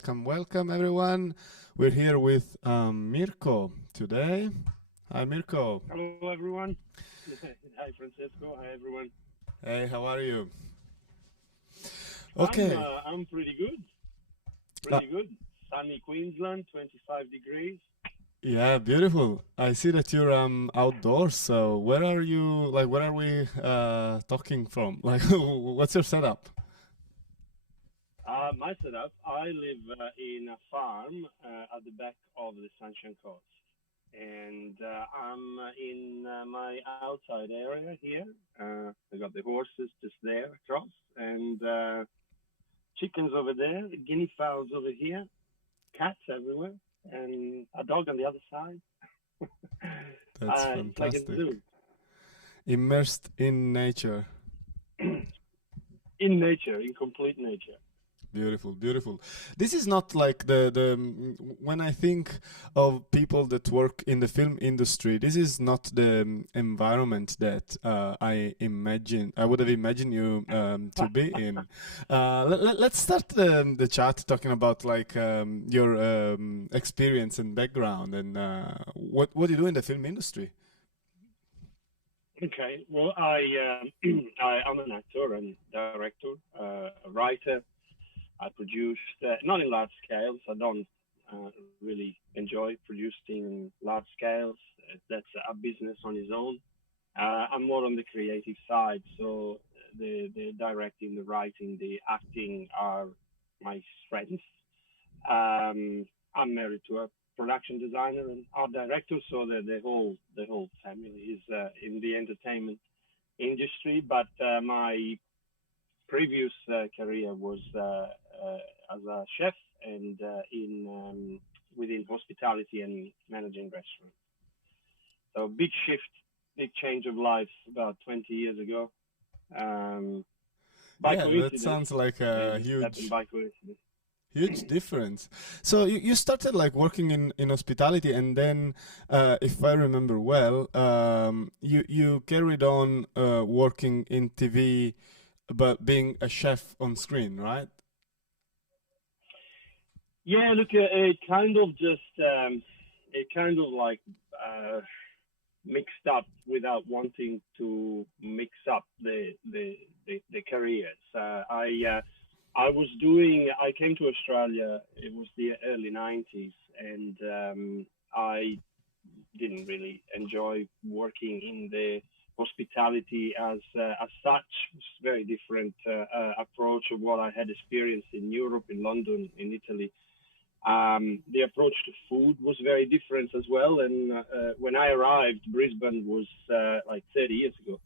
welcome everyone. We're here with Mirko today. Hi Mirko. Hello, everyone. Hi, Francesco. Hi, everyone. Hey, how are you? Okay. I'm pretty good. Pretty good. Sunny Queensland, 25 degrees. Yeah, beautiful. I see that you're outdoors. So where are you? Like, where are we talking from? Like, what's your setup? My setup, I live in a farm at the back of the Sunshine Coast. And I'm in my outside area here. I got the horses just there across, and chickens over there, guinea fowls over here, cats everywhere, and a dog on the other side. That's It's like a fantastic. zoo. Immersed in nature. In nature, in complete nature. Beautiful, beautiful. This is not like the when I think of people that work in the film industry, this is not the environment that I would have imagined you to be in. Let's start the chat talking about like your experience and background and what you do in the film industry. Okay, well, I'm an actor and director, a writer. I produced, not in large scales. I don't really enjoy producing large scales. That's a business on its own. I'm more on the creative side, so the directing, the writing, the acting are my strengths. I'm married to a production designer and art director, so the whole family is in the entertainment industry. But my previous career was as a chef and in within hospitality and managing restaurants. So big shift, big change of life about 20 years ago. By Yeah, that coincidence, sounds like it a just happened huge by coincidence. huge difference. So you started like working in hospitality, and then, if I remember well, you carried on working in TV, but being a chef on screen, right? Yeah, look, it kind of just it kind of like uh, mixed up without wanting to mix up the careers. I was doing. I came to Australia. It was the early '90s, and I didn't really enjoy working in the hospitality as such. It's very different approach of what I had experienced in Europe, in London, in Italy. The approach to food was very different as well. And when I arrived, Brisbane was like 30 years ago.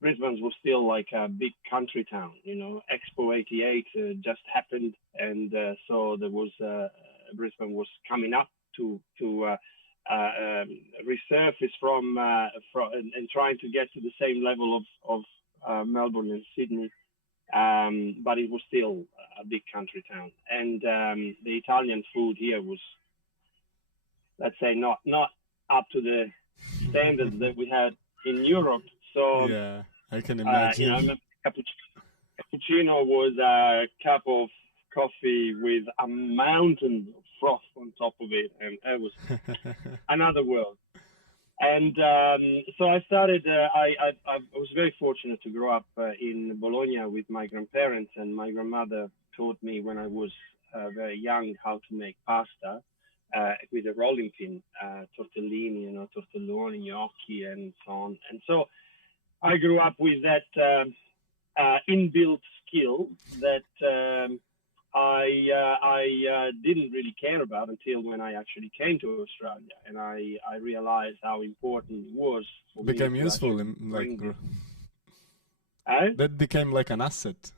Brisbane was still like a big country town. You know, Expo '88 just happened, and so there was Brisbane was coming up to resurface from and trying to get to the same level of Melbourne and Sydney, but it was still a big country town. And the Italian food here was, let's say, not up to the standards that we had in Europe. So, Yeah, I can I imagine. remember cappuccino was a cup of coffee with a mountain of froth on top of it, and it was another world. And so I started. I was very fortunate to grow up in Bologna with my grandparents, and my grandmother taught me when I was very young how to make pasta with a rolling pin, tortellini, tortelloni, gnocchi, and so on. And so I grew up with that inbuilt skill that I didn't really care about until when I actually came to Australia, and I realized how important it was for me Became to useful actually in like bring this. Eh? that became like an asset.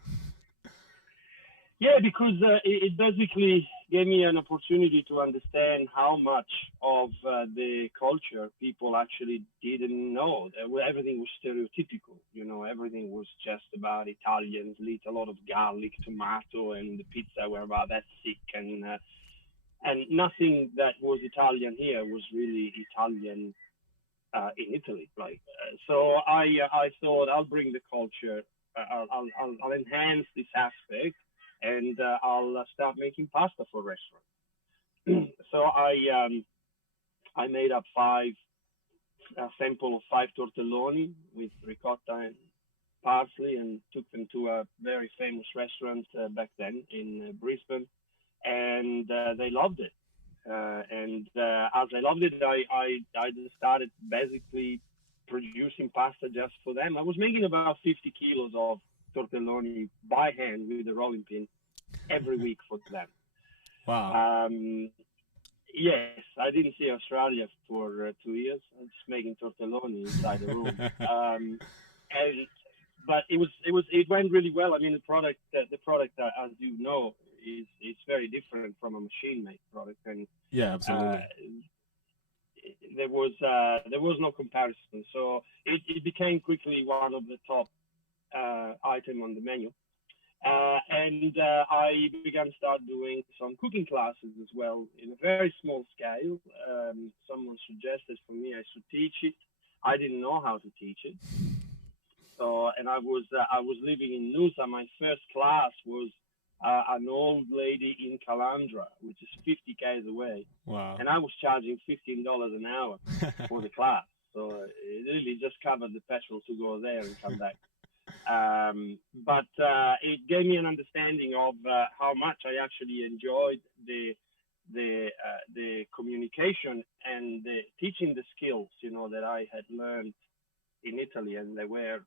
Yeah, because it basically gave me an opportunity to understand how much of the culture people actually didn't know. Everything was stereotypical. Everything was just about Italians, eat a lot of garlic, tomato, and the pizza were about that thick, and nothing that was Italian here was really Italian in Italy. Like, so I thought I'll bring the culture. I'll enhance this aspect and I'll start making pasta for restaurants. So I made up a sample of 5 tortelloni with ricotta and parsley, and took them to a very famous restaurant back then in Brisbane, and they loved it. And as I loved it, I just started basically producing pasta just for them. I was making about 50 kilos of tortelloni by hand with a rolling pin every week for them. Wow. Yes, I didn't see Australia for 2 years. I was just making tortelloni inside the room. And but it went really well. I mean, the product, as you know, is very different from a machine-made product, and Yeah, absolutely. there was no comparison. So it became quickly one of the top item on the menu. And I began to start doing some cooking classes as well in a very small scale. Someone suggested for me I should teach it. I didn't know how to teach it. So, and I was living in Noosa. My first class was an old lady in Calandra, which is 50 k's away. Wow. And I was charging $15 an hour for the class. So it really just covered the petrol to go there and come back. But it gave me an understanding of how much I actually enjoyed the communication and the teaching the skills, that I had learned in Italy, and they were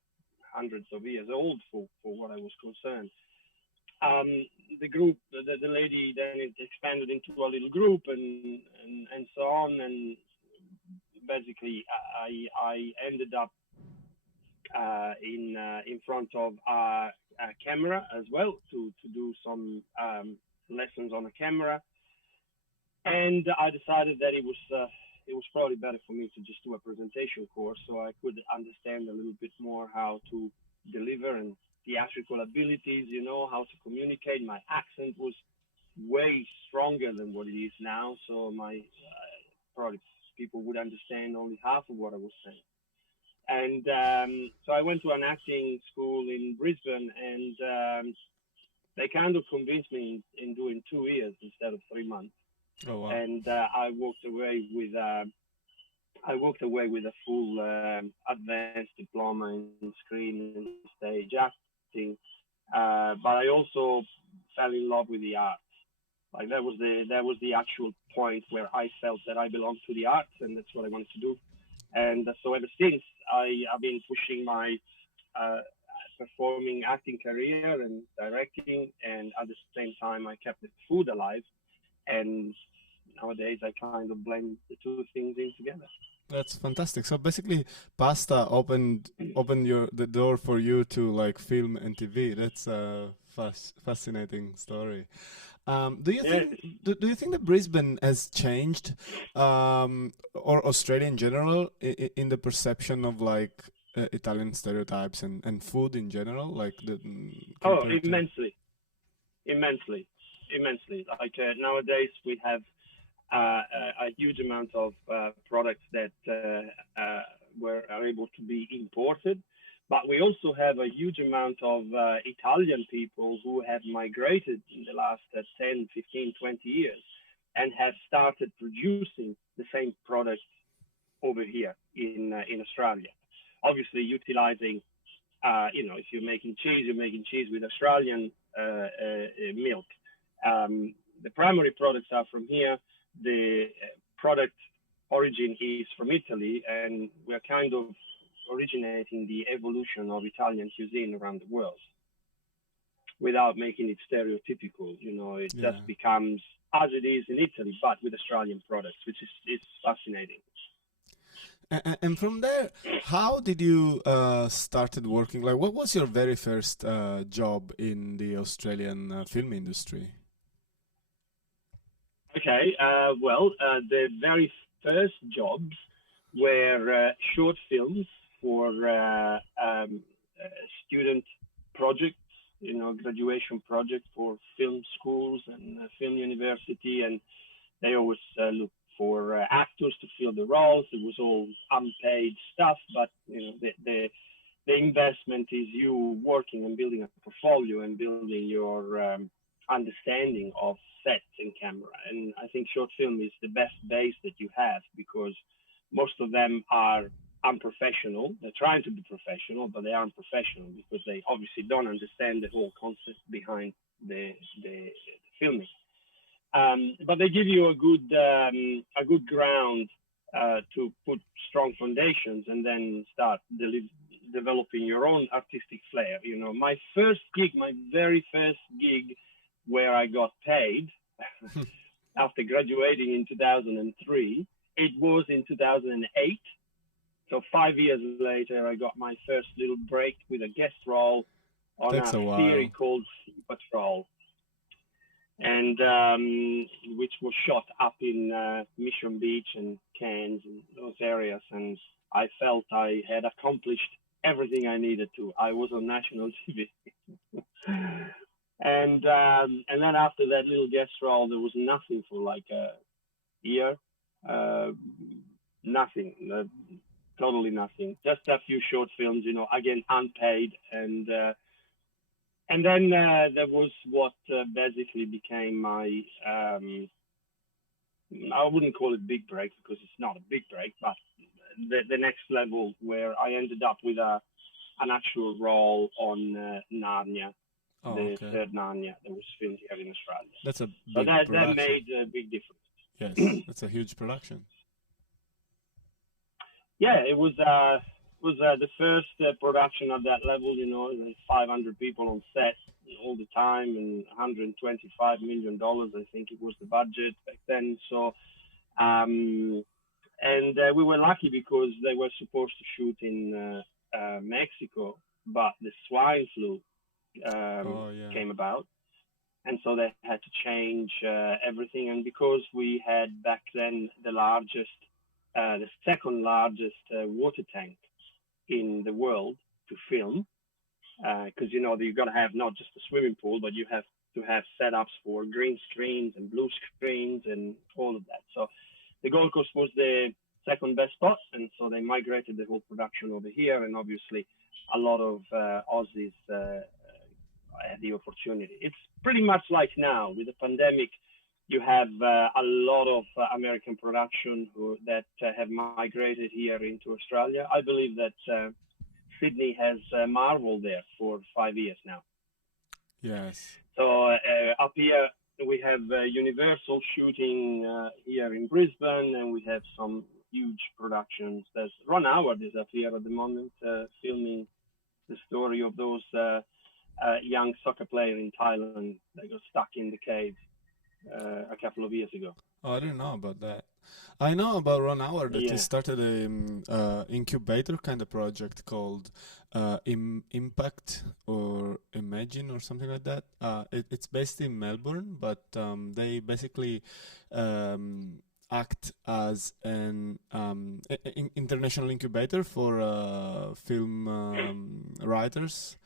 hundreds of years old for what I was concerned. The group, the lady, then it expanded into a little group and so on, and basically I ended up in front of a camera as well to do some lessons on a camera, and I decided that it was probably better for me to just do a presentation course so I could understand a little bit more how to deliver and theatrical abilities, how to communicate. My accent was way stronger than what it is now, so my probably people would understand only half of what I was saying. And so I went to an acting school in Brisbane, and they kind of convinced me in doing 2 years instead of 3 months. Oh wow. And I walked away with a full advanced diploma in screen and stage acting. But I also fell in love with the arts. Like that was the actual point where I felt that I belonged to the arts, and that's what I wanted to do. And so ever since, I've been pushing my performing acting career and directing, and at the same time I kept the food alive. And nowadays I kind of blend the two things in together. That's fantastic. So basically, pasta opened the door for you to like film and TV. That's a fascinating story. Do you Yeah. think do you think that Brisbane has changed, or Australia in general, in the perception of like Italian stereotypes and food in general, like Oh, compared to? immensely. Like nowadays we have a huge amount of products that are able to be imported, but we also have a huge amount of Italian people who have migrated in the last 10, 15, 20 years and have started producing the same products over here in Australia. Obviously, utilizing, if you're making cheese with Australian milk. The primary products are from here. The product origin is from Italy, and we're kind of originating the evolution of Italian cuisine around the world without making it stereotypical. It Yeah. just becomes as it is in Italy, but with Australian products, which is fascinating. And from there, how did you started working? Like, what was your very first job in the Australian film industry? Okay, well, the very first jobs were short films for student projects, graduation projects for film schools and film university, and they always look for actors to fill the roles. It was all unpaid stuff, but the investment is you working and building a portfolio and building your understanding of sets and camera. And I think short film is the best base that you have, because most of them are unprofessional. They're trying to be professional, but they aren't professional because they obviously don't understand the whole concept behind the filming. But they give you a good ground to put strong foundations, and then start developing your own artistic flair. You know, my very first gig where I got paid after graduating in 2003, it was in 2008. So 5 years later, I got my first little break with a guest role on Takes a a while. series called Sea Patrol, and which was shot up in Mission Beach and Cairns and those areas. And I felt I had accomplished everything I needed to. I was on national TV. And then after that little guest role, there was nothing for like a year. Nothing, totally nothing. Just a few short films, you know, again unpaid. And then there was what basically became my I wouldn't call it big break, because it's not a big break, but the next level, where I ended up with an actual role on Narnia. Oh, The okay. third Narnia that was filmed here in Australia. That's a So big that production. made a big difference. Yes, that's a huge production. Yeah, it was the first production at that level. You know, 500 people on set all the time, and 125 million dollars, I think it was the budget back then. So, and we were lucky because they were supposed to shoot in Mexico, but the swine flu Oh, yeah. came about, and so they had to change everything. And because we had back then the second largest water tank in the world to film, because you know you've got to have not just a swimming pool, but you have to have setups for green screens and blue screens and all of that. So the Gold Coast was the second best spot, and so they migrated the whole production over here. And obviously, a lot of Aussies had the opportunity. It's pretty much like now with the pandemic. You have a lot of American production that have migrated here into Australia. I believe that Sydney has Marvel there for 5 years now. Yes. So up here we have Universal shooting here in Brisbane, and we have some huge productions. There's Ron Howard is up here at the moment filming the story of those young soccer player in Thailand that got stuck in the cave a couple of years ago. Oh, I didn't know about that. I know about Ron Howard that he Yeah. started a incubator kind of project called Impact or Imagine or something like that. It's based in Melbourne, but they basically act as an international incubator for film writers.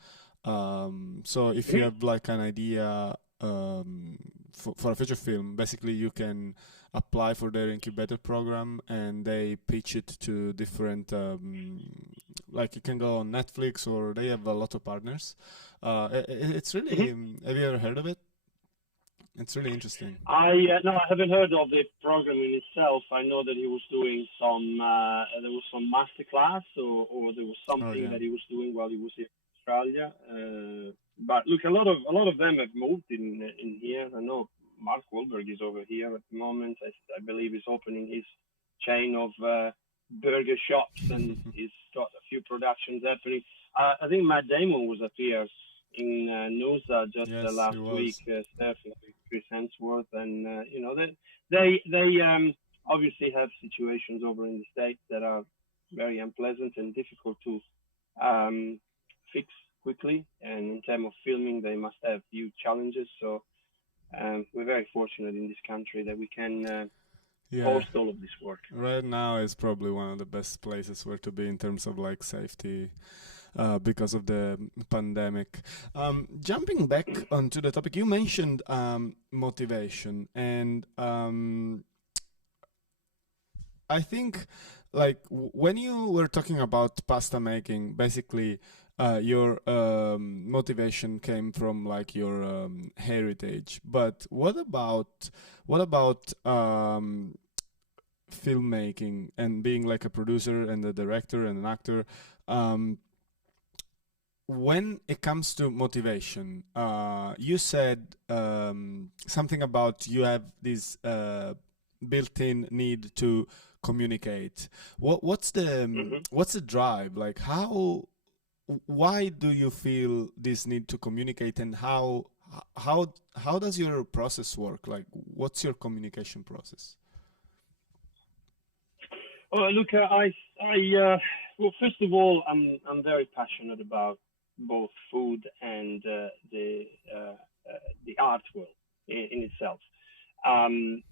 So if you have like an idea for a feature film, basically you can apply for their incubator program, and they pitch it to different like you can go on Netflix, or they have a lot of partners. It's really have you ever heard of it? It's really interesting. No, I haven't heard of the program in itself. I know that he was doing some there was some masterclass, or there was something that he was doing while he was in Australia. But look, a lot of them have moved in here. I know Mark Wahlberg is over here at the moment. I believe he's opening his chain of burger shops, and he's got a few productions happening. I think Matt Damon was up here in Noosa just last week, surfing with Chris Hemsworth, and you know they obviously have situations over in the States that are very unpleasant and difficult to fix quickly, and in terms of filming they must have huge challenges. So we're very fortunate in this country that we can host all of this work. Right now is probably one of the best places where to be in terms of like safety because of the pandemic. Jumping back onto the topic, you mentioned motivation, and I think like when you were talking about pasta making, basically your motivation came from like your heritage. But what about filmmaking and being like a producer and a director and an actor? Um, when it comes to motivation, you said something about you have this built-in need to communicate. What's the drive? Like why do you feel this need to communicate, and how does your process work? Like, what's your communication process? Oh, look, well, first of all, I'm very passionate about both food and the art world in itself. Um,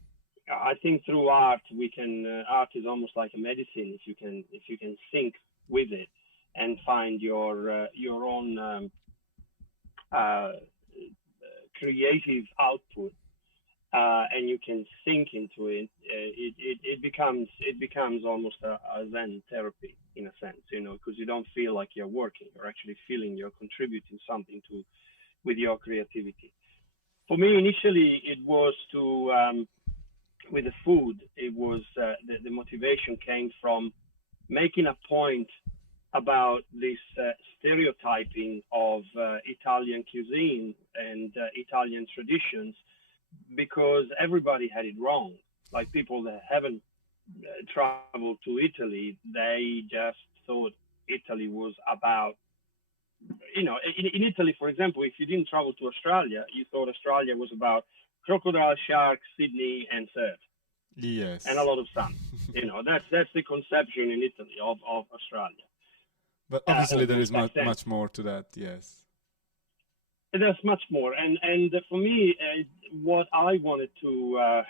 I think through art we can art is almost like a medicine if you can sync with it and find your own creative output, and you can sink into it. It becomes almost a Zen therapy in a sense, because you don't feel like you're working. You're actually feeling you're contributing something to with your creativity. For me, initially, it was to with the food. It was the motivation came from making a point about this stereotyping of Italian cuisine and Italian traditions, because everybody had it wrong. Like people that haven't traveled to Italy, they just thought Italy was about, in Italy, for example, if you didn't travel to Australia, you thought Australia was about crocodile, sharks, Sydney, and surf, and a Yes. lot of sun. That's the conception in Italy of Australia. But obviously Or there was is back then. much more to that. Yes. There's much more, and for me, what I wanted to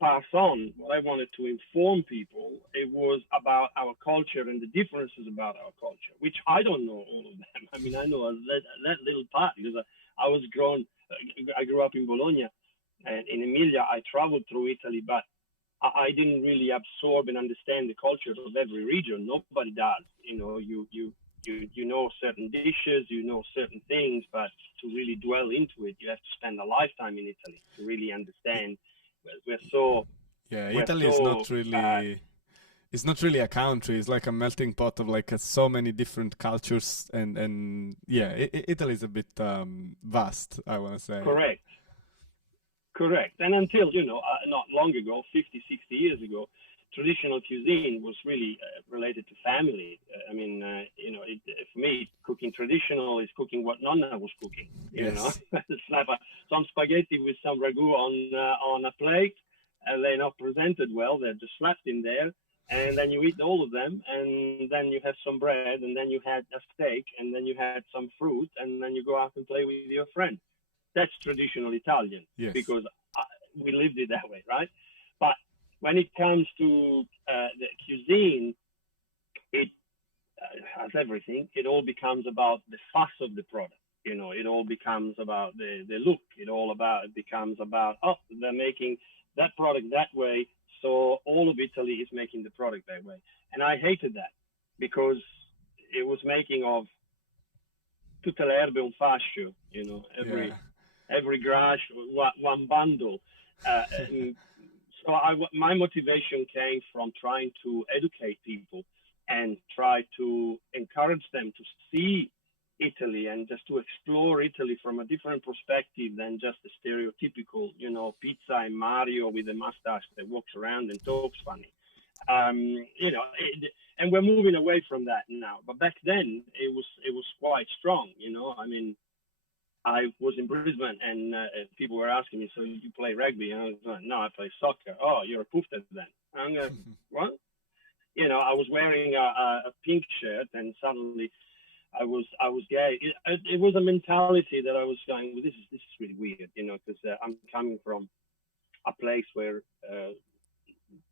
pass on, what I wanted to inform people, it was about our culture and the differences about our culture, which I don't know all of them. I mean, I know that little part because I was grown. I grew up in Bologna, and in Emilia, I traveled through Italy, but I didn't really absorb and understand the cultures of every region. Nobody does. You know certain dishes, you know certain things, but to really dwell into it, you have to spend a lifetime in Italy to really understand. We're so Yeah, we're Italy is so not really it's not really a country. It's like a melting pot of like so many different cultures, and yeah, Italy is a bit vast, I want to say. correct. Correct. And until, not long ago, 50, 60 years ago, traditional cuisine was really related to family. I mean, for me, cooking traditional is cooking what Nonna was cooking, Yes. Slap some spaghetti with some ragu on a plate, and they're not presented well. They're just slapped in there. And then you eat all of them, and then you have some bread, and then you had a steak, and then you had some fruit, and then you go out and play with your friend. That's traditional Italian Yes. because we lived it that way, right? But when it comes to the cuisine, it as everything, it all becomes about the fuss of the product. It all becomes about the look. It becomes about, oh, they're making that product that way, so all of Italy is making the product that way. And I hated that because it was making of tutte le erbe un fascio, Yeah. every grass, one bundle. Uh, so my motivation came from trying to educate people and try to encourage them to see Italy and just to explore Italy from a different perspective than just the stereotypical, pizza and Mario with a mustache that walks around and talks funny. And we're moving away from that now. But back then, it was quite strong. I mean, I was in Brisbane, and people were asking me, "So you play rugby?" And I was like, "No, I play soccer." "Oh, you're a poofter then?" I'm going, "What?" I was wearing a pink shirt, and suddenly I was gay. It was a mentality that I was going, "Well, this is really weird," because I'm coming from a place where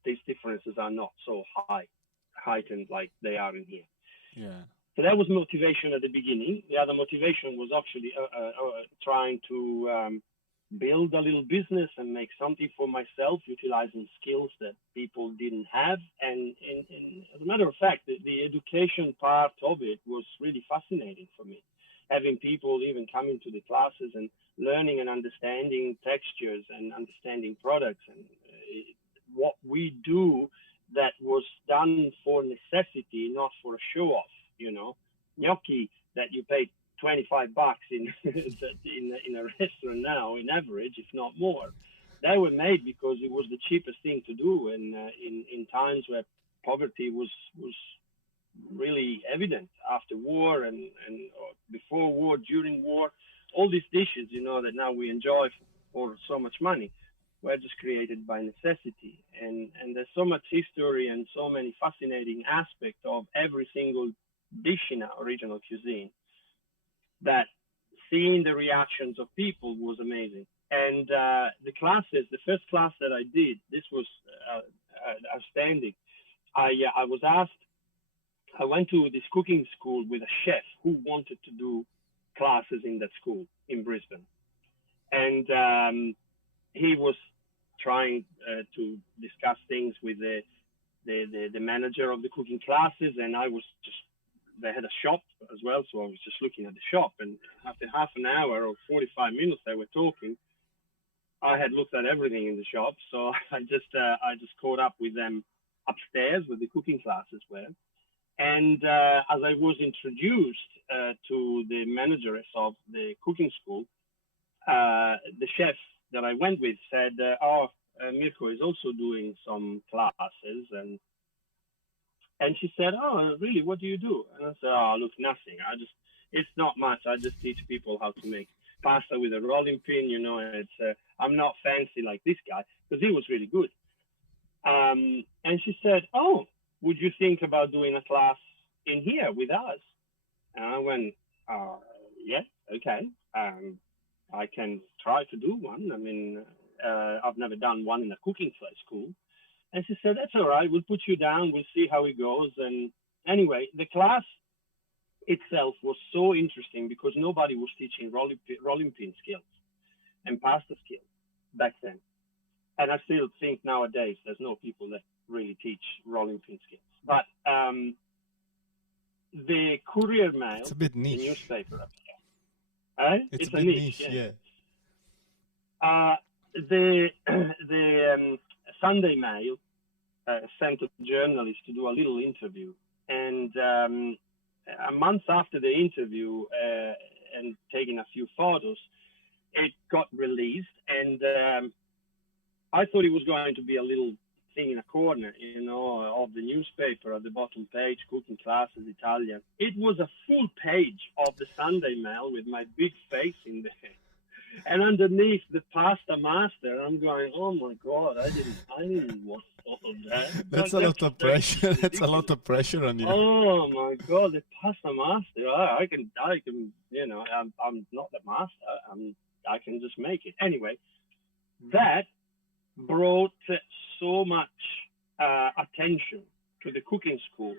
these differences are not so heightened like they are in here. Yeah. So that was motivation at the beginning. The other motivation was actually trying to build a little business and make something for myself, utilizing skills that people didn't have. And as a matter of fact, the education part of it was really fascinating for me. Having people even coming to the classes and learning and understanding textures and understanding products and what we do that was done for necessity, not for a show off, you know, gnocchi that you pay $25 in in a restaurant now, in average, if not more. They were made because it was the cheapest thing to do, and in times where poverty was really evident after war and before war, during war, all these dishes, you know, that now we enjoy for so much money, were just created by necessity. And there's so much history and so many fascinating aspects of every single dish in our original cuisine that seeing the reactions of people was amazing. And the classes, the first class that I did, this was outstanding. I was asked, I went to this cooking school with a chef who wanted to do classes in that school in Brisbane. And he was trying to discuss things with the manager of the cooking classes, and I was just, they had a shop as well, so I was just looking at the shop, and after half an hour or 45 minutes they were talking, I had looked at everything in the shop, so I just caught up with them upstairs where the cooking classes were. And as I was introduced to the manageress of the cooking school, the chef that I went with said, Mirko is also doing some classes. And she said, oh, really, what do you do? And I said, oh, look, nothing. It's not much. I just teach people how to make pasta with a rolling pin. You know, I'm not fancy like this guy, because he was really good. And she said, oh, would you think about doing a class in here with us? And I went, yeah, okay. I can try to do one. I mean, I've never done one in a cooking school. And she said, that's all right. We'll put you down. We'll see how it goes. And anyway, the class itself was so interesting because nobody was teaching rolling pin skills and pasta skills back then. And I still think nowadays there's no people that really teach rolling pin skills. But the Courier Mail, it's a bit niche. the newspaper up here, it's a bit niche, yeah. The Sunday Mail sent a journalist to do a little interview, and a month after the interview and taking a few photos, it got released, and I thought it was going to be a little thing in a corner, you know, of the newspaper at the bottom page, cooking classes, Italian. It was a full page of the Sunday Mail with my big face in there. And underneath the pasta master, I'm going, oh my God, I didn't want all of that. That's a lot of pressure. That's a lot of pressure on you. Oh my God, the pasta master. I can, you know, I'm not the master. I can just make it. Anyway, that brought so much attention to the cooking school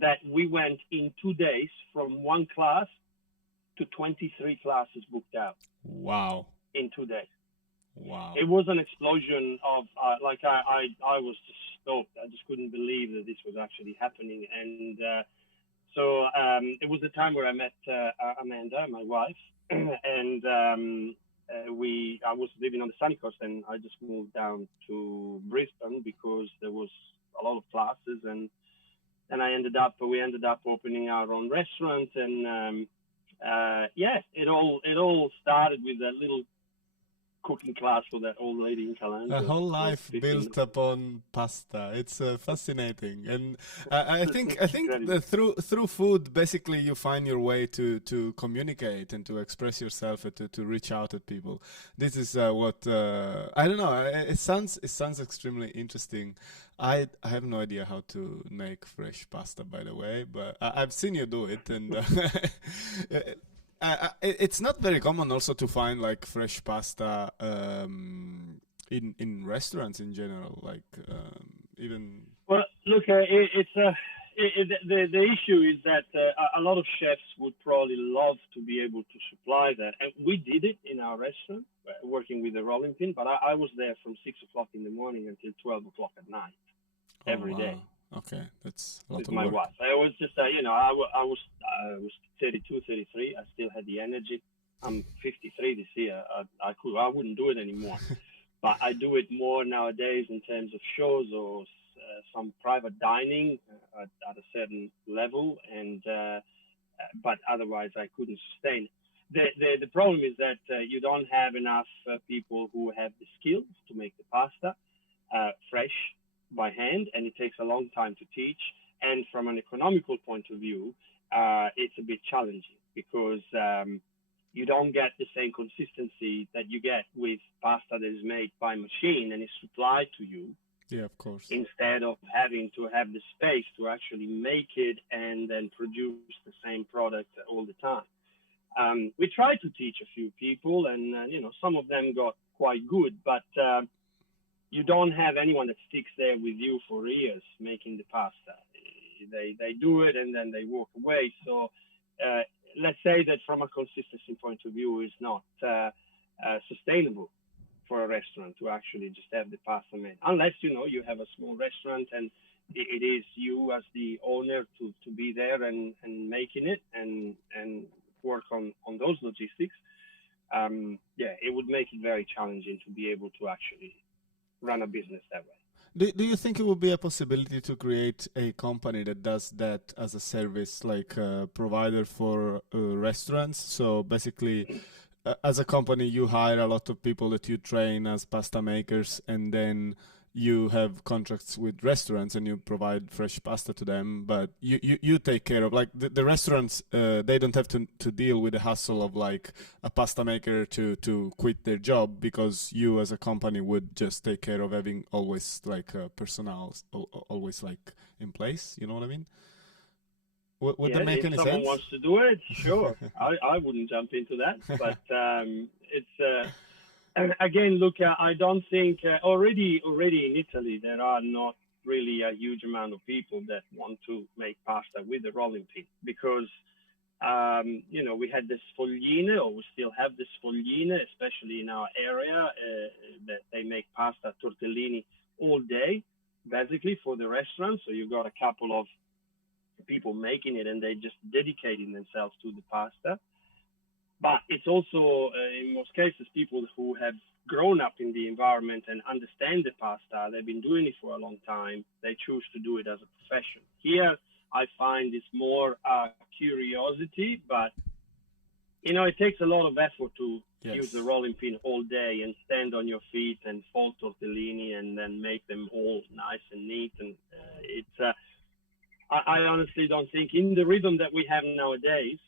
that we went in 2 days from one class to 23 classes booked out. Wow. In 2 days. Wow. It was an explosion of, like, I was just stoked. I just couldn't believe that this was actually happening. And so it was the time where I met Amanda, my wife, and I was living on the sunny coast, and I just moved down to Brisbane because there was a lot of classes, and we ended up opening our own restaurant, and yeah, it all started with a little cooking class for that old lady in Calanda. A whole life built upon pasta. It's fascinating, and I think that through food, basically, you find your way to communicate and to express yourself and to reach out at people. This is what I don't know. It sounds extremely interesting. I have no idea how to make fresh pasta, by the way, but I've seen you do it, and it's not very common also to find like fresh pasta in restaurants in general, like even. Well, look, it's the issue is that a lot of chefs would probably love to be able to supply that, and we did it in our restaurant, working with the rolling pin. But I was there from 6 o'clock in the morning until 12 o'clock at night, every day. Okay, that's a lot With of my work. wife. I was just, I was 32, 33. I still had the energy. I'm 53 this year. I wouldn't do it anymore. But I do it more nowadays in terms of shows or some private dining at a certain level, and but otherwise I couldn't sustain it. The problem is that you don't have enough people who have the skills to make the pasta fresh by hand, and it takes a long time to teach. And from an economical point of view, it's a bit challenging because you don't get the same consistency that you get with pasta that is made by machine and is supplied to you. Yeah, of course. Instead of having to have the space to actually make it and then produce the same product all the time. We tried to teach a few people, and some of them got quite good, but you don't have anyone that sticks there with you for years making the pasta. They do it and then they walk away. So let's say that from a consistency point of view, it's not sustainable for a restaurant to actually just have the pasta made, unless you have a small restaurant and it is you as the owner to be there and making it and work on those logistics. It would make it very challenging to be able to actually run a business that way. Do you think it would be a possibility to create a company that does that as a service, like a provider for restaurants? So basically, as a company, you hire a lot of people that you train as pasta makers, and then you have contracts with restaurants and you provide fresh pasta to them, but you take care of, like, the restaurants, they don't have to deal with the hassle of like a pasta maker to quit their job, because you as a company would just take care of having always like personnel always like in place, you know what I mean? Would that make any sense? If someone wants to do it, sure. I wouldn't jump into that, but it's again, look, I don't think already in Italy there are not really a huge amount of people that want to make pasta with the rolling pin, because we had this sfogline, or we still have this sfogline, especially in our area, that they make pasta tortellini all day, basically for the restaurant. So you got a couple of people making it, and they just dedicating themselves to the pasta. But it's also, in most cases, people who have grown up in the environment and understand the pasta. They've been doing it for a long time. They choose to do it as a profession. Here, I find it's more curiosity, but, it takes a lot of effort to use the rolling pin all day and stand on your feet and fold tortellini and then make them all nice and neat. And I honestly don't think, in the rhythm that we have nowadays,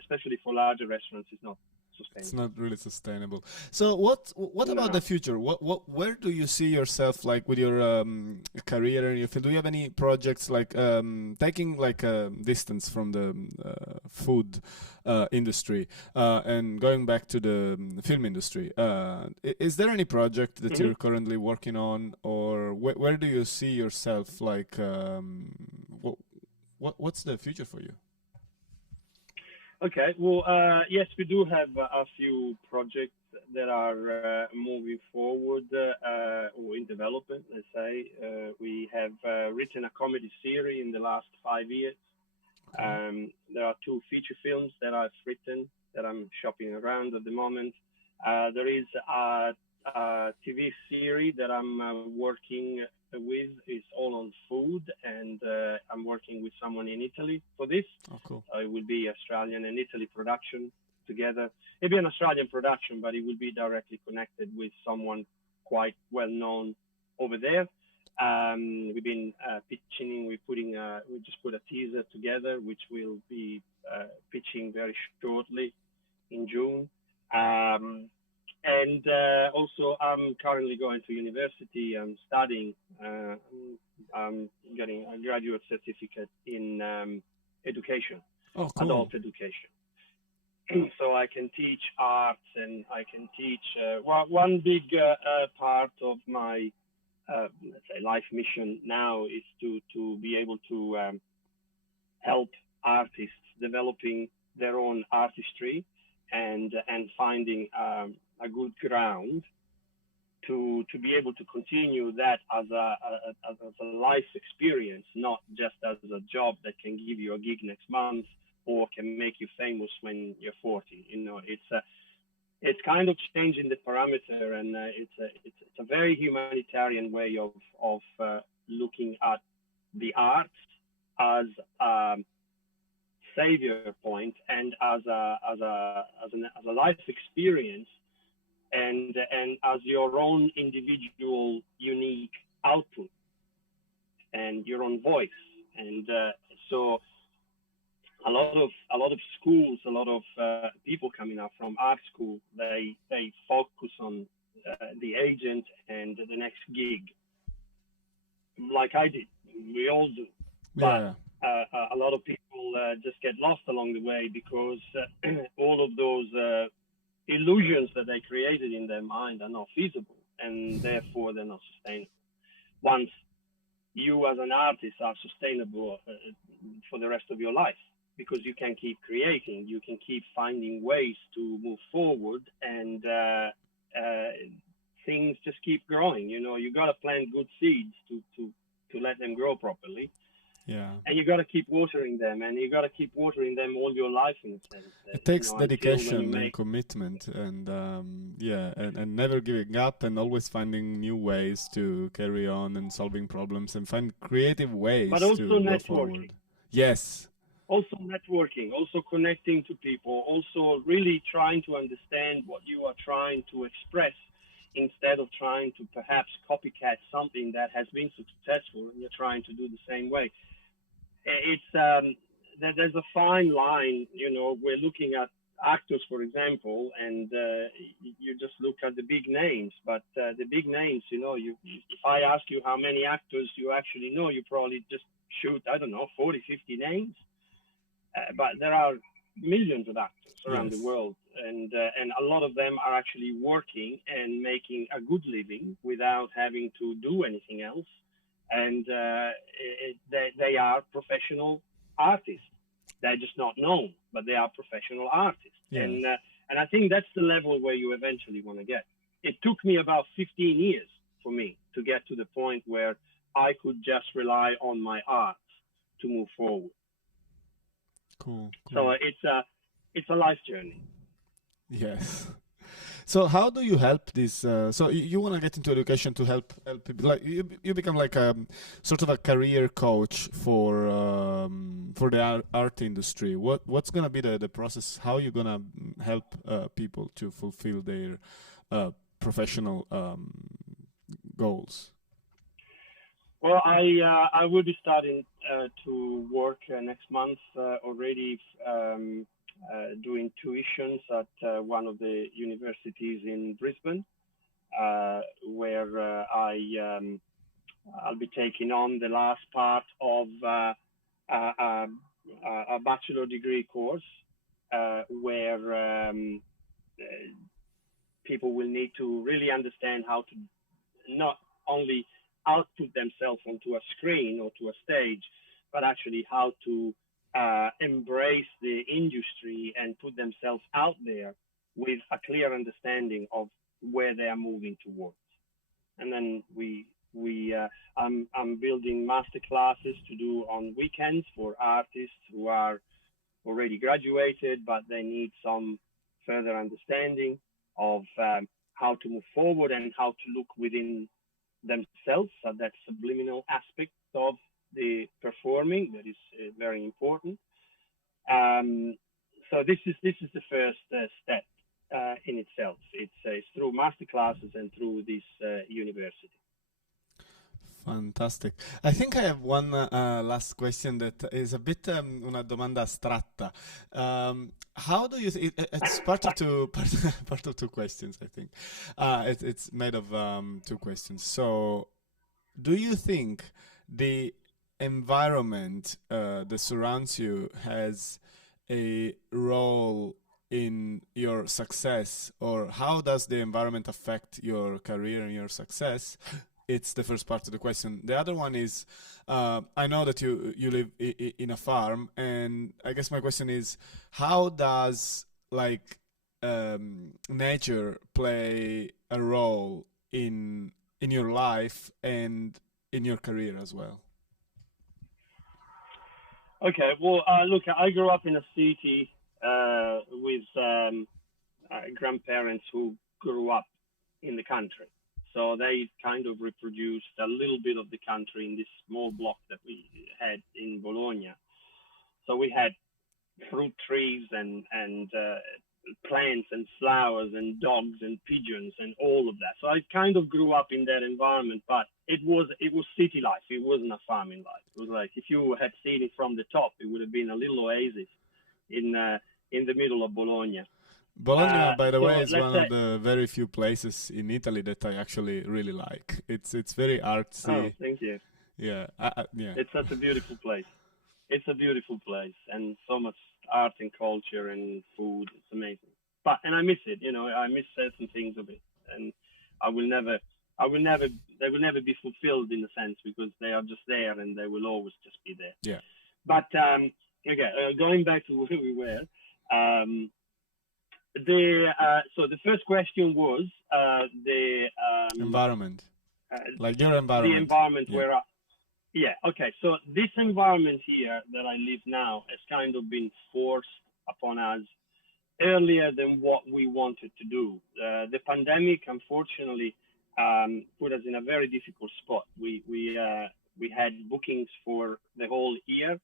especially for larger restaurants, it's not sustainable. It's not really sustainable. So what about the future? Where do you see yourself, like, with your career and your field? Do you have any projects like taking like a distance from the food industry and going back to the film industry? Is there any project that you're currently working on, or where do you see yourself? Like, what's the future for you? Okay, well, yes, we do have a few projects that are moving forward or in development, let's say. We have written a comedy series in the last 5 years. There are 2 feature films that I've written that I'm shopping around at the moment. There is a TV series that I'm working with. It's all on food, and I'm working with someone in Italy for this. Oh, cool. It will be Australian and Italy production together. It'll be an Australian production, but it will be directly connected with someone quite well known over there. We've been pitching. We just put a teaser together, which we'll be pitching very shortly in June. And also, I'm currently going to university. I'm studying. I'm getting a graduate certificate in education, oh, cool. Adult education. So I can teach arts, and I can teach. One big part of my let's say, life mission now is to be able to help artists developing their own artistry and finding a good ground to be able to continue that as a life experience, not just as a job that can give you a gig next month or can make you famous when you're 40. You know, it's kind of changing the parameter, and it's a very humanitarian way of looking at the arts as a savior point and as a life experience, and as your own individual unique output and your own voice. And so a lot of schools, a lot of people coming up from art school, they focus on the agent and the next gig, like I did. We all do, Yeah. but a lot of people just get lost along the way because all of those illusions that they created in their mind are not feasible, and therefore they're not sustainable. Once you as an artist are sustainable for the rest of your life, because you can keep creating, you can keep finding ways to move forward, and things just keep growing. You know, you got to plant good seeds to let them grow properly. Yeah. And you got to keep watering them, and you got to keep watering them all your life, in a sense. It takes you know, dedication and commitment, and and never giving up, and always finding new ways to carry on and solving problems and find creative ways but also to go networking. forward. Yes. Also networking, also connecting to people, also really trying to understand what you are trying to express instead of trying to perhaps copycat something that has been successful and you're trying to do the same way. It's there's a fine line. You know, we're looking at actors, for example, and you just look at the big names, but the big names, you know, if I ask you how many actors you actually know, you probably just shoot, I don't know, 40, 50 names. But there are millions of actors around the world, and a lot of them are actually working and making a good living without having to do anything else. And they are professional artists. They're just not known, but they are professional artists. Yes. And I think that's the level where you eventually want to get. It took me about 15 years for me to get to the point where I could just rely on my art to move forward. Cool. So it's a life journey. Yes. So how do you help this? So you want to get into education to help people. Like you become like a sort of a career coach for the art industry. What's gonna be the process? How are you gonna help people to fulfill their professional goals? Well, I will be starting to work next month already. Doing tuitions at one of the universities in Brisbane, where I'll be taking on the last part of a bachelor degree course, where people will need to really understand how to not only output themselves onto a screen or to a stage, but actually how to embrace the industry and put themselves out there with a clear understanding of where they are moving towards. And then I'm building master classes to do on weekends for artists who are already graduated, but they need some further understanding of how to move forward and how to look within themselves at that subliminal aspect of the performing that is very important. So this is the first step in itself. It's through master classes and through this university. Fantastic. I think I have one last question that is a bit una domanda astratta. How do you? It's part of two questions. I think it's made of two questions. So, do you think the environment that surrounds you has a role in your success, or how does the environment affect your career and your success? It's the first part of the question. The other one is, I know that you live in a farm, and I guess my question is, how does like nature play a role in your life and in your career as well? Okay, well, look, I grew up in a city with grandparents who grew up in the country. So they kind of reproduced a little bit of the country in this small block that we had in Bologna. So we had fruit trees and plants and flowers and dogs and pigeons and all of that. So I kind of grew up in that environment, but it was city life. It wasn't a farming life. It was like if you had seen it from the top, it would have been a little oasis in the middle of Bologna. Bologna, by the So way, is let's one say, of the very few places in Italy that I actually really like. It's very oh, artsy. thank you. Yeah, yeah. It's such a beautiful place. It's a beautiful place, and so much art and culture and food. It's amazing. But and I miss it. You know, I miss certain things of it, and I will never, I will never, they will never be fulfilled in a sense because they are just there and they will always just be there. Yeah. But okay, going back to where we were, um, so the first question was Environment, uh, like your the environment. environment Yeah. where yeah, okay. So this environment here that I live now has kind of been forced upon us earlier than what we wanted to do. The pandemic, unfortunately, put us in a very difficult spot. We had bookings for the whole year.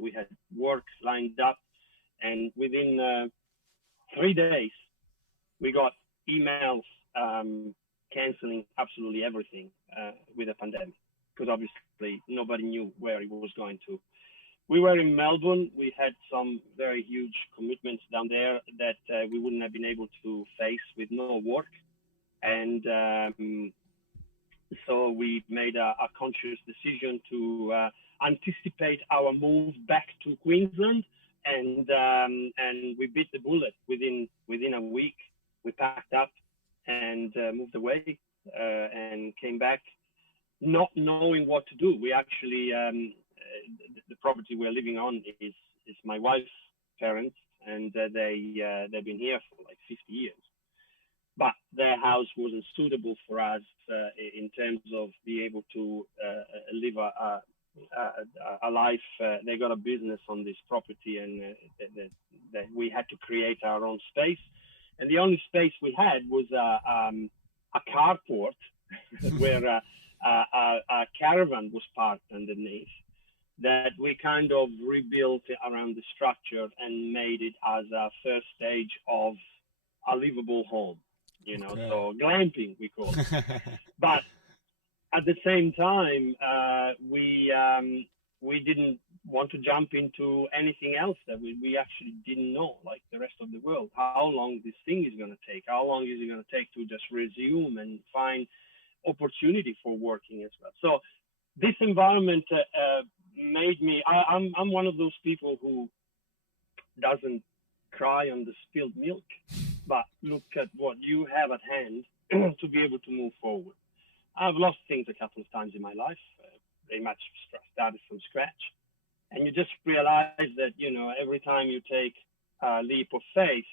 We had work lined up, and within 3 days, we got emails canceling absolutely everything with the pandemic because obviously nobody knew where it was going to. We were in Melbourne. We had some very huge commitments down there that we wouldn't have been able to face with no work. And so we made a conscious decision to anticipate our move back to Queensland, and we bit the bullet within a week. We packed up and moved away and came back, not knowing what to do. We actually the property we're living on is my wife's parents, and they've been here for like 50 years. But their house wasn't suitable for us in terms of being able to live a life. They got a business on this property, and we had to create our own space. And the only space we had was a carport where a caravan was parked underneath, that we kind of rebuilt around the structure and made it as a first stage of a livable home. You know, Okay. so glamping we call it. But at the same time, we didn't want to jump into anything else that we actually didn't know, like the rest of the world, how long this thing is going to take, how long is it going to take to just resume and find opportunity for working as well. So this environment made me, I'm one of those people who doesn't cry on the spilled milk, but look at what you have at hand to be able to move forward. I've lost things a couple of times in my life, very much started from scratch. And you just realize that, you know, every time you take a leap of faith,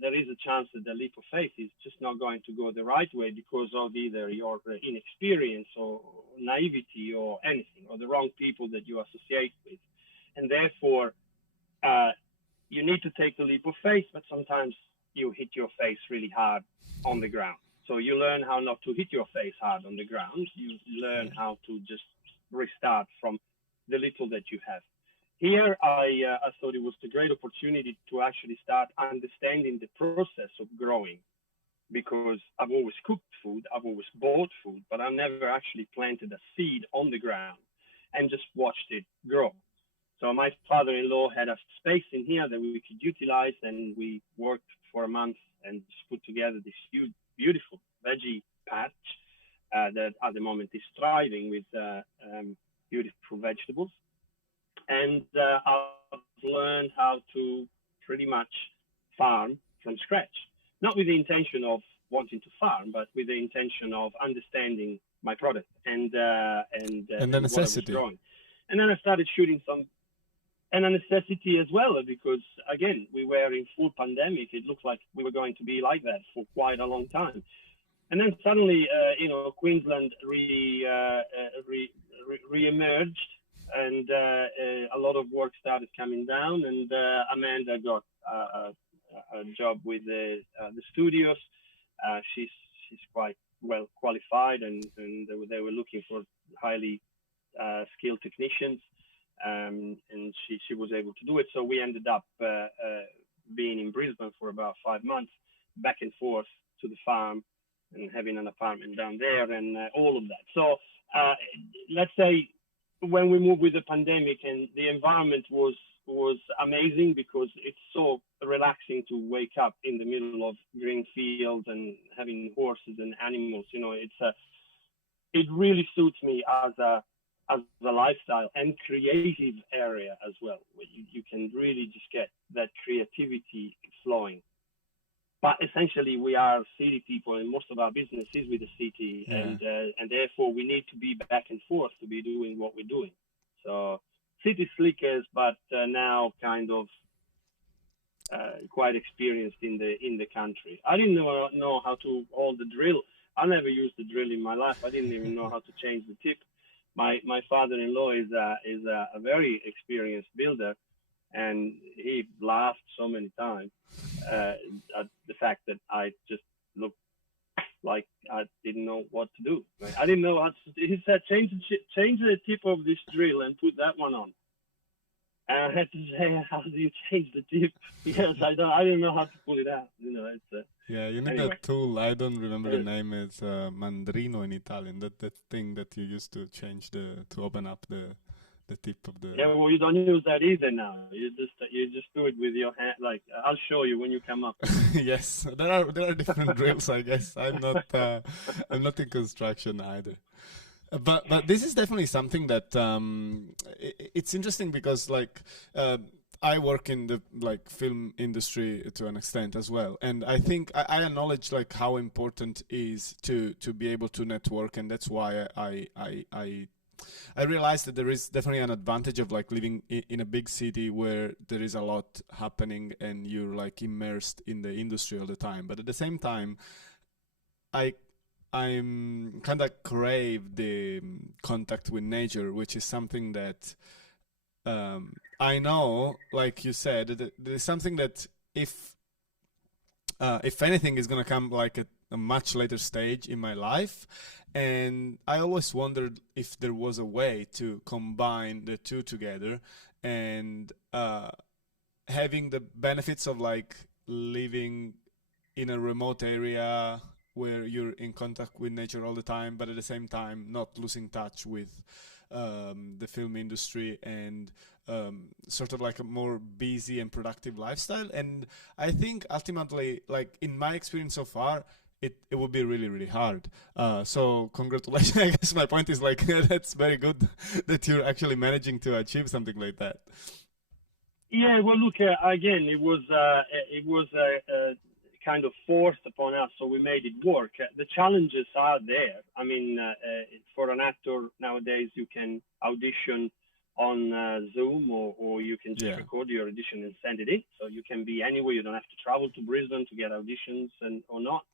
there is a chance that the leap of faith is just not going to go the right way because of either your inexperience or naivety or anything, or the wrong people that you associate with. And therefore, you need to take the leap of faith, but sometimes you hit your face really hard on the ground. So you learn how not to hit your face hard on the ground. You learn how to just restart from the little that you have. Here, I thought it was a great opportunity to actually start understanding the process of growing, because I've always cooked food, I've always bought food, but I never actually planted a seed on the ground and just watched it grow. So my father-in-law had a space in here that we could utilize, and we worked for a month and just put together this huge, beautiful veggie patch that at the moment is thriving with beautiful vegetables. And I've learned how to pretty much farm from scratch, not with the intention of wanting to farm, but with the intention of understanding my product and the what I was necessity. growing. And then I started shooting some, and a necessity as well, because again, we were in full pandemic. It looked like we were going to be like that for quite a long time. And then suddenly, Queensland re-emerged, and a lot of work started coming down. And Amanda got a job with the studios. She's quite well qualified, and they were looking for highly skilled technicians, and she was able to do it. So we ended up being in Brisbane for about 5 months, back and forth to the farm, and having an apartment down there, and all of that. So let's say when we moved with the pandemic, and the environment was amazing, because it's so relaxing to wake up in the middle of green fields and having horses and animals. It really suits me as a lifestyle and creative area as well, where you can really just get that creativity flowing. But essentially, we are city people, and most of our business is with the city, and therefore we need to be back and forth to be doing what we're doing. So city slickers, but now kind of quite experienced in the country. I didn't know how to hold the drill. I never used the drill in my life. I didn't even know how to change the tip. My father-in-law is a very experienced builder, and he laughed so many times at the fact that I just looked like I didn't know what to do. I didn't know how to. He said, change the tip of this drill and put that one on. And I had to say, how do you change the tip? Yes, I didn't know how to pull it out. It's you need anyway. that tool. I don't remember the name. It's mandrino in Italian. That thing that you use to change to open up the tip of the. Yeah, well, you don't use that either now. You just do it with your hand. Like, I'll show you when you come up. Yes, there are different drills. I guess I'm not in construction either. But this is definitely something that it's interesting, because I work in the film industry to an extent as well, and I think I acknowledge how important it is to be able to network, and that's why I realized that there is definitely an advantage of living in a big city where there is a lot happening and you're immersed in the industry all the time. But at the same time, I'm kind of crave the contact with nature, which is something that I know, like you said, that there's something that if anything is gonna come at a much later stage in my life, and I always wondered if there was a way to combine the two together, and having the benefits of living in a remote area where you're in contact with nature all the time, but at the same time not losing touch with the film industry, and sort of a more busy and productive lifestyle. And I think ultimately, in my experience so far, it would be really, really hard. So congratulations. I guess my point is that's very good that you're actually managing to achieve something like that. Yeah, well, look, again, it was kind of forced upon us, so we made it work. The challenges are there. I mean, for an actor nowadays, you can audition on Zoom, or you can just record your audition and send it in. So you can be anywhere. You don't have to travel to Brisbane to get auditions or not.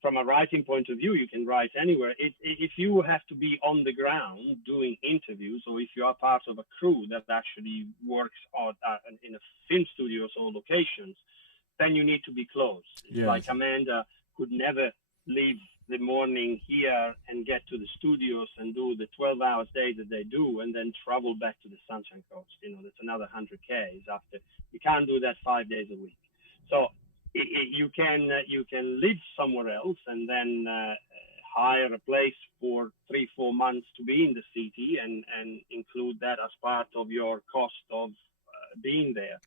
From a writing point of view, you can write anywhere. If you have to be on the ground doing interviews, or if you are part of a crew that actually works in a film studios or locations, then you need to be close. It's like Amanda could never leave the morning here and get to the studios and do the 12-hour day that they do, and then travel back to the Sunshine Coast. That's another 100 Ks after. You can't do that 5 days a week. So you can live somewhere else, and then hire a place for 3-4 months to be in the city, and include that as part of your cost of being there.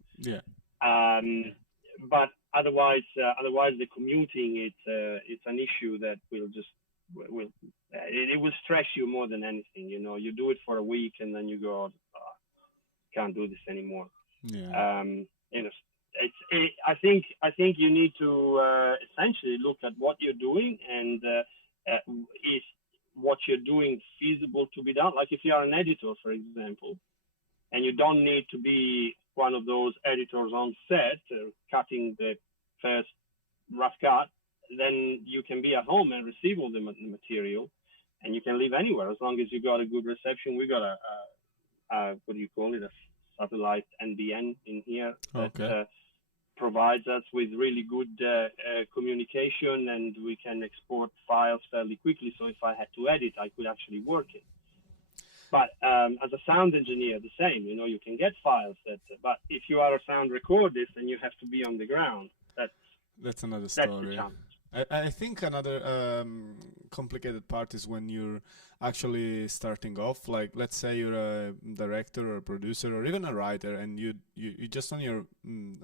But otherwise the commuting, it's an issue that it will stress you more than anything. You do it for a week and then you go, can't do this anymore. I think you need to essentially look at what you're doing, and is what you're doing feasible to be done? Like if you are an editor, for example, and you don't need to be one of those editors on set cutting the first rough cut, then you can be at home and receive all the material, and you can live anywhere as long as you got a good reception. We got a what do you call it, a satellite NBN in here that provides us with really good communication, and we can export files fairly quickly. So if I had to edit, I could actually work it. But as a sound engineer, the same. You know, you can get files but if you are a sound recordist and you have to be on the ground, that's another story. That's the challenge. I think another complicated part is when you're actually starting off. Like, let's say you're a director or a producer or even a writer, and you just on your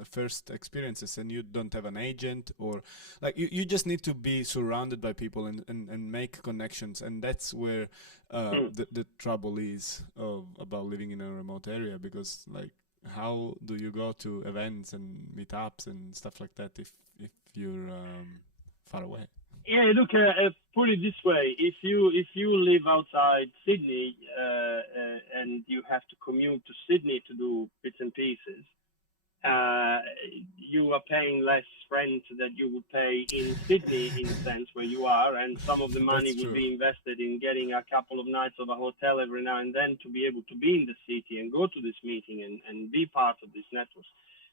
first experiences, and you don't have an agent, or like you just need to be surrounded by people and make connections, and that's where the trouble is about living in a remote area, because like, how do you go to events and meetups and stuff like that if you're far away? Yeah, look, put it this way: if you live outside Sydney and you have to commute to Sydney to do bits and pieces, you are paying less rent that you would pay in Sydney, in a sense, where you are, and some of the money would be invested in getting a couple of nights of a hotel every now and then to be able to be in the city and go to this meeting and be part of this network.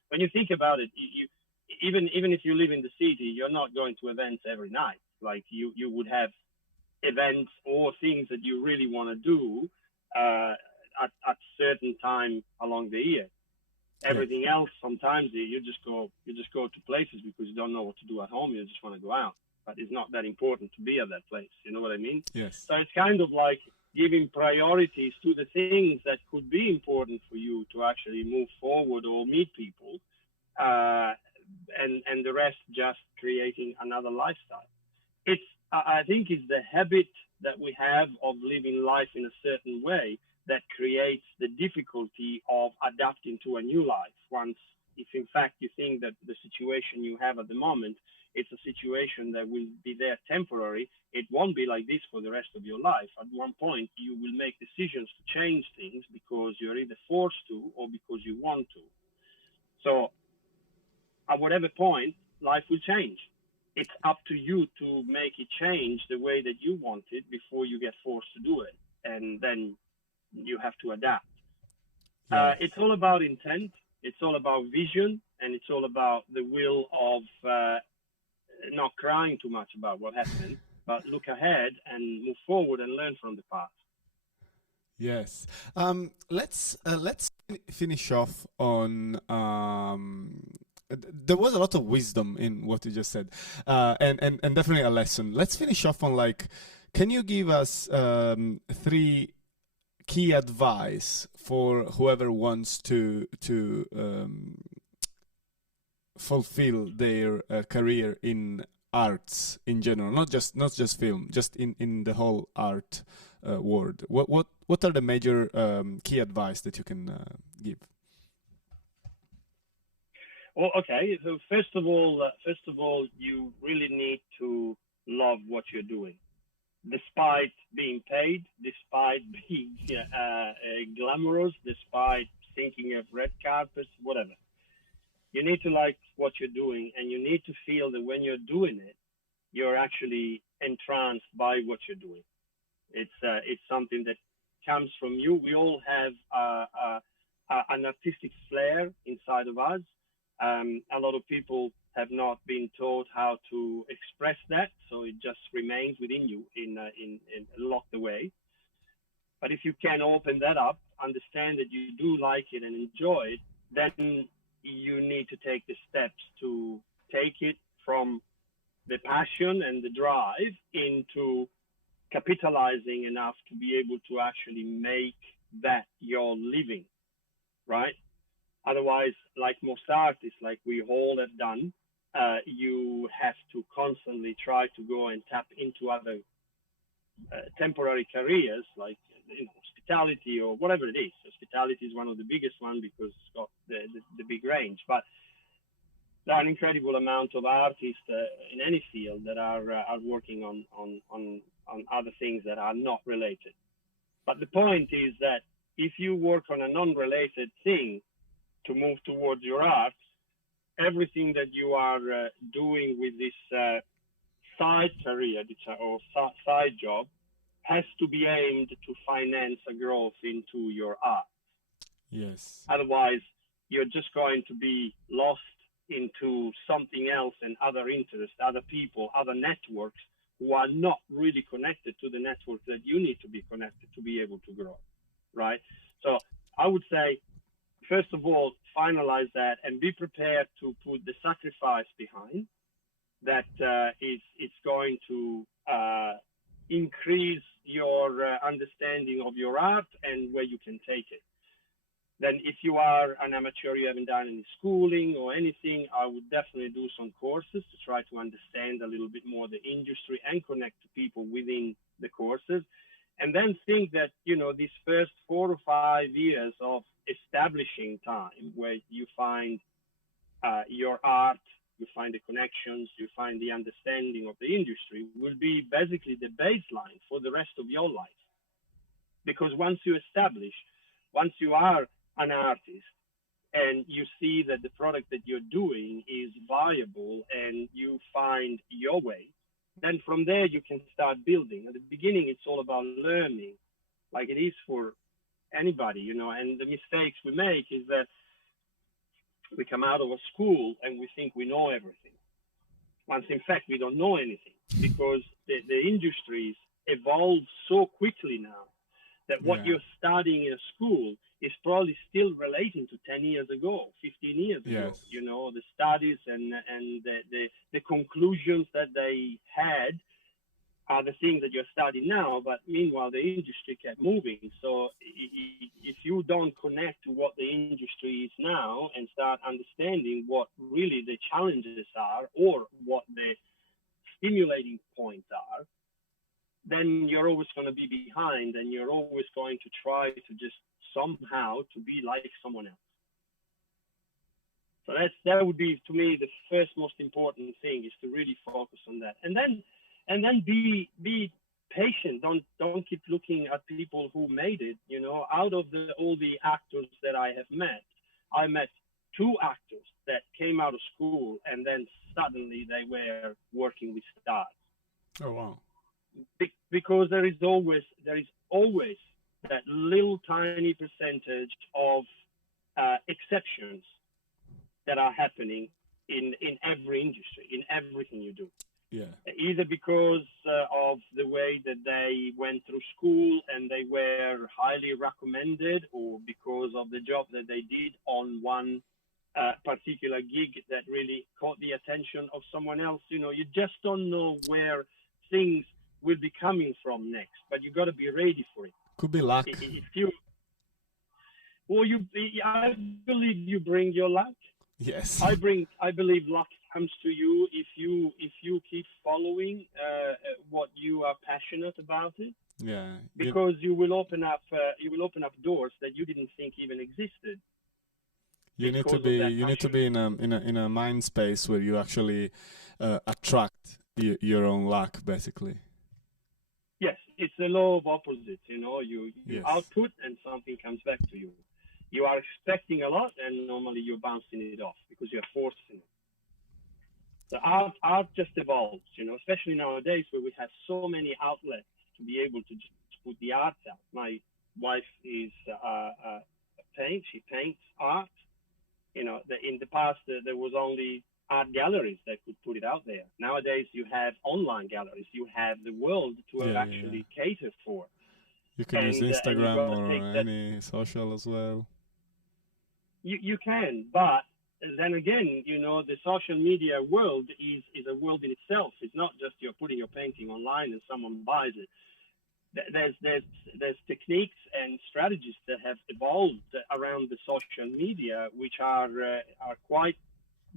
When you think about it, even if you live in the city, you're not going to events every night. Like you would have events or things that you really want to do at certain time along the year. Everything else, sometimes you just go to places because you don't know what to do at home. You just want to go out, but it's not that important to be at that place. You know what I mean? Yes. So it's kind of like giving priorities to the things that could be important for you to actually move forward or meet people, and the rest just creating another lifestyle. I think it's the habit that we have of living life in a certain way that creates the difficulty of adapting to a new life. If in fact you think that the situation you have at the moment, it's a situation that will be there temporary, it won't be like this for the rest of your life. At one point, you will make decisions to change things because you're either forced to or because you want to. So at whatever point, life will change. It's up to you to make it change the way that you want it before you get forced to do it. And then you have to adapt. Yes. It's all about intent. It's all about vision. And it's all about the will of not crying too much about what happened, but look ahead and move forward and learn from the past. Yes. Let's finish off on... there was a lot of wisdom in what you just said, and definitely a lesson. Let's finish off on, like, can you give us 3 key advice for whoever wants to fulfill their career in arts in general, not just film, just in the whole art world? What are the major key advice that you can give? Well, okay. So first of all, you really need to love what you're doing, despite being paid, despite being glamorous, despite thinking of red carpets, whatever. You need to like what you're doing, and you need to feel that when you're doing it, you're actually entranced by what you're doing. It's something that comes from you. We all have an artistic flair inside of us. A lot of people have not been taught how to express that, so it just remains within you in locked away. But if you can open that up, understand that you do like it and enjoy it, then you need to take the steps to take it from the passion and the drive into capitalizing enough to be able to actually make that your living, right? Otherwise, like most artists, like we all have done, you have to constantly try to go and tap into other temporary careers, like hospitality or whatever it is. Hospitality is one of the biggest ones because it's got the big range. But there are an incredible amount of artists in any field that are working on other things that are not related. But the point is that if you work on a non-related thing to move towards your art, everything that you are doing with this side career or side job has to be aimed to finance a growth into your art. Yes. Otherwise, you're just going to be lost into something else and other interests, other people, other networks who are not really connected to the network that you need to be connected to be able to grow, right? So I would say, first of all, finalize that and be prepared to put the sacrifice behind that it's going to increase your understanding of your art and where you can take it. Then if you are an amateur, you haven't done any schooling or anything, I would definitely do some courses to try to understand a little bit more the industry and connect to people within the courses. And then think that, you know, these first 4 or 5 years of establishing time where you find your art, you find the connections, you find the understanding of the industry will be basically the baseline for the rest of your life. Because once you establish, once you are an artist and you see that the product that you're doing is viable and you find your way, then from there you can start building. At the beginning, it's all about learning, like it is for anybody, you know, and the mistakes we make is that we come out of a school and we think we know everything. Once in fact, we don't know anything because the industries evolve so quickly now that what you're studying in a school is probably still relating to 10 years ago, 15 years ago. You know, the studies and the conclusions that they had are the things that you're studying now, but meanwhile the industry kept moving. So if you don't connect to what the industry is now and start understanding what really the challenges are or what the stimulating points are, then you're always going to be behind and you're always going to try to just somehow to be like someone else. So that would be, to me, the first most important thing is to really focus on that. And then be patient. Don't keep looking at people who made it. You know, out of all the actors that I have met, I met 2 actors that came out of school and then suddenly they were working with stars. Oh wow. Because there is always that little tiny percentage of exceptions that are happening in every industry, in everything you do. Yeah. Either because of the way that they went through school and they were highly recommended, or because of the job that they did on one particular gig that really caught the attention of someone else. You know, you just don't know where things will be coming from next, but you got to be ready for it. Could be luck. If you, I believe you bring your luck. Yes. I believe luck comes to you if you keep following what you are passionate about it. Yeah. Because you will open up doors that you didn't think even existed. You need to be in a mind space where you actually attract your own luck, basically. Yes, it's the law of opposites. You know, you output and something comes back to you. You are expecting a lot, and normally you're bouncing it off because you're forcing it. The art just evolves, you know, especially nowadays where we have so many outlets to be able to just put the art out. My wife is she paints art. You know, in the past there was only art galleries that could put it out there. Nowadays you have online galleries. You have the world to actually cater for. You can use Instagram or any social as well. You can, but then again, you know, the social media world is a world in itself. It's not just you're putting your painting online and someone buys it. There's techniques and strategies that have evolved around the social media, which are quite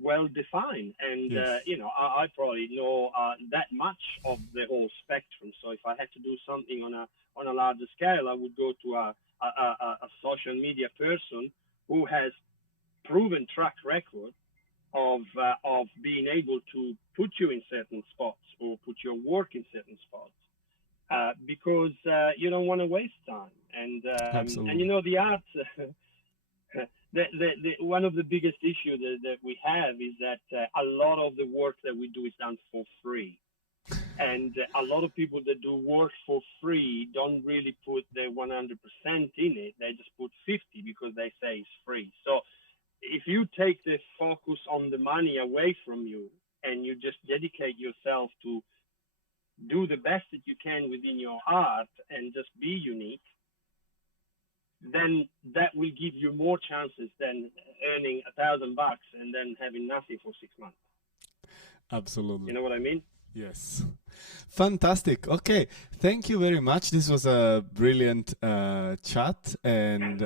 well defined. And you know, I probably know that much of the whole spectrum. So if I had to do something on a larger scale, I would go to a social media person who has proven track record of being able to put you in certain spots or put your work in certain spots, because you don't want to waste time. And you Absolutely. know, the arts. One of the biggest issues that we have is that a lot of the work that we do is done for free. And a lot of people that do work for free don't really put the 100% in it. They just put 50 because they say it's free. So if you take the focus on the money away from you and you just dedicate yourself to do the best that you can within your art and just be unique, then that will give you more chances than earning $1,000 and then having nothing for 6 months. Absolutely. You know what I mean? Yes. Fantastic. Okay. Thank you very much. This was a brilliant chat, and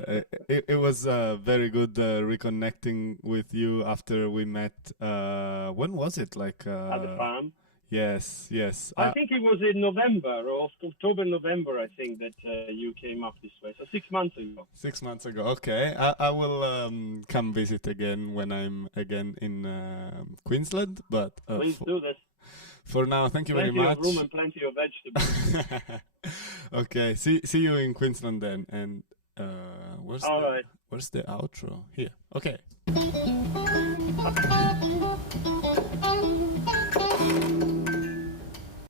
it was very good reconnecting with you after we met. When was it? Like At the farm. yes, yes. I think it was in November or October, November, I think, that you came up this way. So 6 months ago. 6 months ago. Okay. I will come visit again when I'm again in Queensland. But Please do this. for now, thank you very Plenty much. of room and plenty of vegetables. Okay. See you in Queensland then. And All right. where's the outro? Here. Okay.